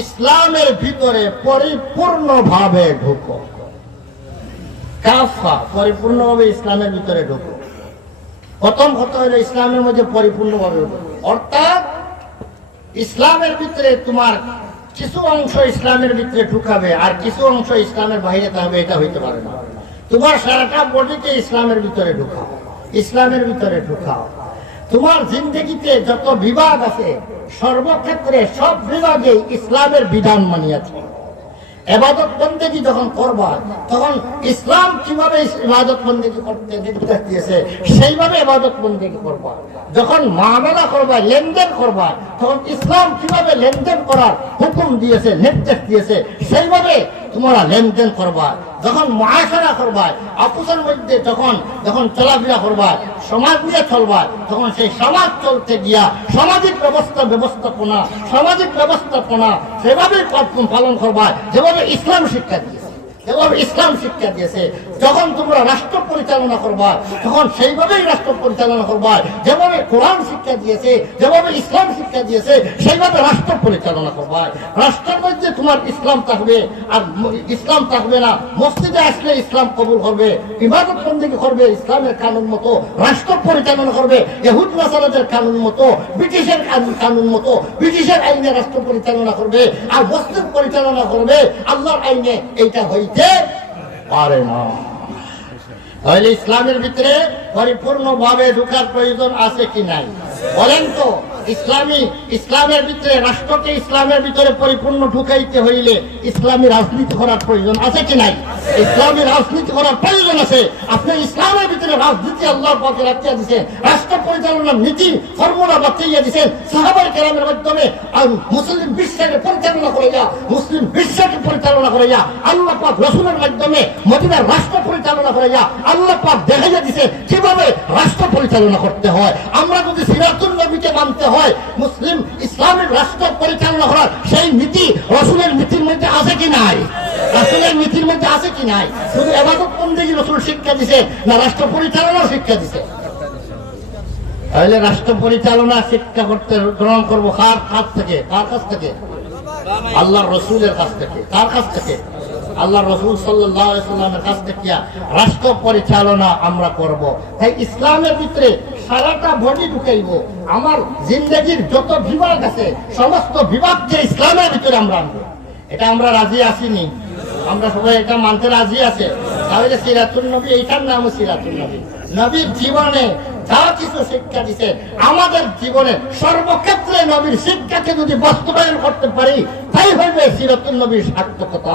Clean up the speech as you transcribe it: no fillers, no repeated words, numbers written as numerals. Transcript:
ইসলামের ভিতরে পরিপূর্ণভাবে ঢুকো। কাফা, পরিপূর্ণভাবে ইসলামের ভিতরে ঢুকো। প্রথম কথা হলো ইসলামের মধ্যে পরিপূর্ণভাবে ঢুকো, অর্থাৎ ইসলামের ভিতরে তোমার কিছু অংশ ইসলামের ভিতরে ঢুকাবে আর কিছু অংশ ইসলামের বাইরে থাকবে, এটা হইতে পারে না। তোমার সারাটা বডিকে ইসলামের ভিতরে ঢুকাও, ইসলামের ভিতরে ঢুকাও। তোমার জিন্দগিতে যত বিভাগ আছে সর্বক্ষেত্রে সব বিভাগে ইসলামের বিধান মানিয়াছে। ইবাদত বন্দেগী যখন করবা তখন ইসলাম কিভাবে ইবাদত বন্দেগী করতে নির্দেশ দিয়েছে সেইভাবে ইবাদত বন্দেগী করবা। যখন মুআমালা করবা, লেনদেন করবা, তখন ইসলাম কিভাবে লেনদেন করার হুকুম দিয়েছে, নির্দেশ দিয়েছে, সেইভাবে তোমরা লেনদেন করবা। যখন মুআশারা করবা, আপুসের মধ্যে যখন চলাফেরা করবা, সমাজ নিয়ে চলবা, তখন সেই সমাজ চলতে গিয়া সামাজিক ব্যবস্থাপনা সেভাবেই পালন করবা যেভাবে ইসলাম শিক্ষা দিয়েছে। যখন তোমরা রাষ্ট্র পরিচালনা করবা তখন সেইভাবেই রাষ্ট্র পরিচালনা করবা যেভাবে কোরআন শিক্ষা দিয়েছে, যেভাবে ইসলাম শিক্ষা দিয়েছে, সেইভাবে রাষ্ট্র পরিচালনা করবা। রাষ্ট্রের মধ্যে তোমার ইসলাম থাকবে আর ইসলাম থাকবে না। মসজিদে আসলে ইসলাম কবুল করবে, ইবাদত বন্দেগী করবে ইসলামের কানুন মতো, রাষ্ট্র পরিচালনা করবে ইহুদ নাসারাদের কানুন মতো, ব্রিটিশের কানুন মতো, ব্রিটিশের আইনে রাষ্ট্র পরিচালনা করবে আর মসজিদ পরিচালনা করবে আল্লাহর আইনে। এইটা হইতে পারে না। তাহলে ইসলামের ভিতরে পরিপূর্ণভাবে ঢোকার প্রয়োজন আছে কি নাই বলেন তো? ইসলামের ভিতরে রাষ্ট্রকে ইসলামের ভিতরে পরিপূর্ণ ঢুকাইতে হইলে ইসলামী রাজনীতি করার প্রয়োজন আছে কি নাই? ইসলামী রাজনীতি করার প্রয়োজন আছে। আপনি ইসলামের ভিতরে রাজনীতি আল্লাহর পথে রাখিয়া দিচ্ছেন, রাষ্ট্র পরিচালনার নীতি ফর্মুলা বাঁচিয়ে দিচ্ছেন সাহাবায়ে কেরামের মাধ্যমে। আর মুসলিম বিশ্বকে পরিচালনা করাইয়া, মুসলিম বিশ্বকে পরিচালনা করাইয়া আল্লাহ পাক রাসূলের মাধ্যমে মদিনার রাষ্ট্র পরিচালনা করাইয়া আল্লাহ পাক দেখাইয়া দিচ্ছেন কিভাবে রাষ্ট্র পরিচালনা করতে হয়। আমরা যদি সিরাতুন নবীকে মানতে হয়, মুসলিম ইসলামের রাষ্ট্র পরিচালনা করার সেই নীতি রাসূলের নীতির মধ্যে আছে কি নাই? রাসূলের নীতির মধ্যে আছে কি নাই? শুধু ইবাদত বন্দেগী রাসূল শিক্ষা দিয়েছে না রাষ্ট্র পরিচালনার শিক্ষা দিয়েছে? তাহলে রাষ্ট্র পরিচালনা শিক্ষা করতে গ্রহণ করবো কার কাছ থেকে? আল্লাহর রাসূলের কাছ থেকে। কার কাছ থেকে? আল্লাহর রাসূল সাল্লাল্লাহু আলাইহি ওয়াসাল্লামের কাছ থেকে রাষ্ট্র পরিচালনা আমরা করব। তাই ইসলামের ভিতরে সারাটা বডি ঢুকাইব। আমার জিন্দগির যত বিভাগ আছে সমস্ত বিভাগকে ইসলামের ভিতরে আমরা আনবো। এটা আমরা রাজি আসিনি, আমরা সবাই এটা মানতে রাজি আছে। তাহলে সিরাতুন নবী, এইটার নামও সিরাতুন নবী। নবীর জীবনে যা কিছু শিক্ষা দিছে আমাদের জীবনে সর্বক্ষেত্রে নবীর শিক্ষাকে যদি বাস্তবায়ন করতে পারি তাই হইবে সিরাতুন নবীর সার্থকতা।